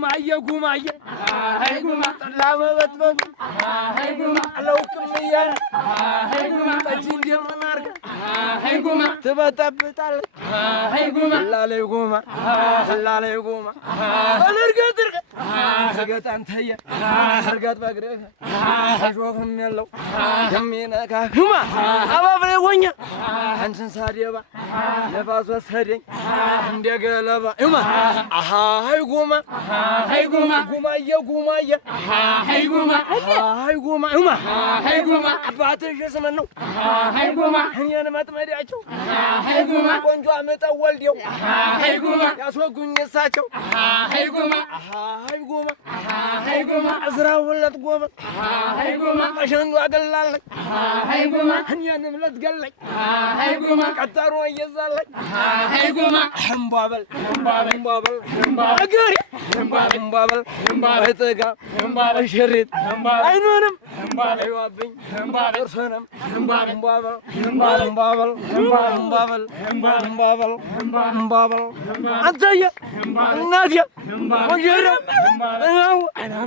ጉማ አየጉማየ አይጉማ ጠላበበጥበብ አይጉማ አለውቅም እያለ አይጉማ ጠጅ እንደምናርግ አይጉማ ትበጠብጣለች አይጉማ ላላይ ጉማ ላላይ ጉማ እርገጥ እርገጥ አንተየ እርገጥ በእግርህ አሾክም የለው የሚነካ ህማ አባብሬ ሆኛ አንተን ሳደባ ነፋስ ወሰደኝ እንደ ገለባ ህማ አሃ አይጉማ አይጉማ ጉማየ ጉማየ አይጉማ አይጉማ ህማ አይጉማ አባትሽ ስምን ነው አይጉማ እኔን መጥመዳቸው አይጉማ ቆንጆ አመጣው ወልዴው አይጉማ ያስወጉኝ እሳቸው አይጉማ አይጉማ አይጉማ አዝራ ወለት ጎበ አይጉማ አሸንዶ አገላለኝ አይጉማ እኔንም ልትገለኝ አይጉማ ቀጠሮ እየዛለኝ አይጉማ እምባበል እምባበል እግሬ እምባበል እጥጋ እሽሪት አይኑንም አይዋብኝ እርሱንም እምባበል እምባበል እምባበል እምባበል አንተየ እናትየ ወጀረ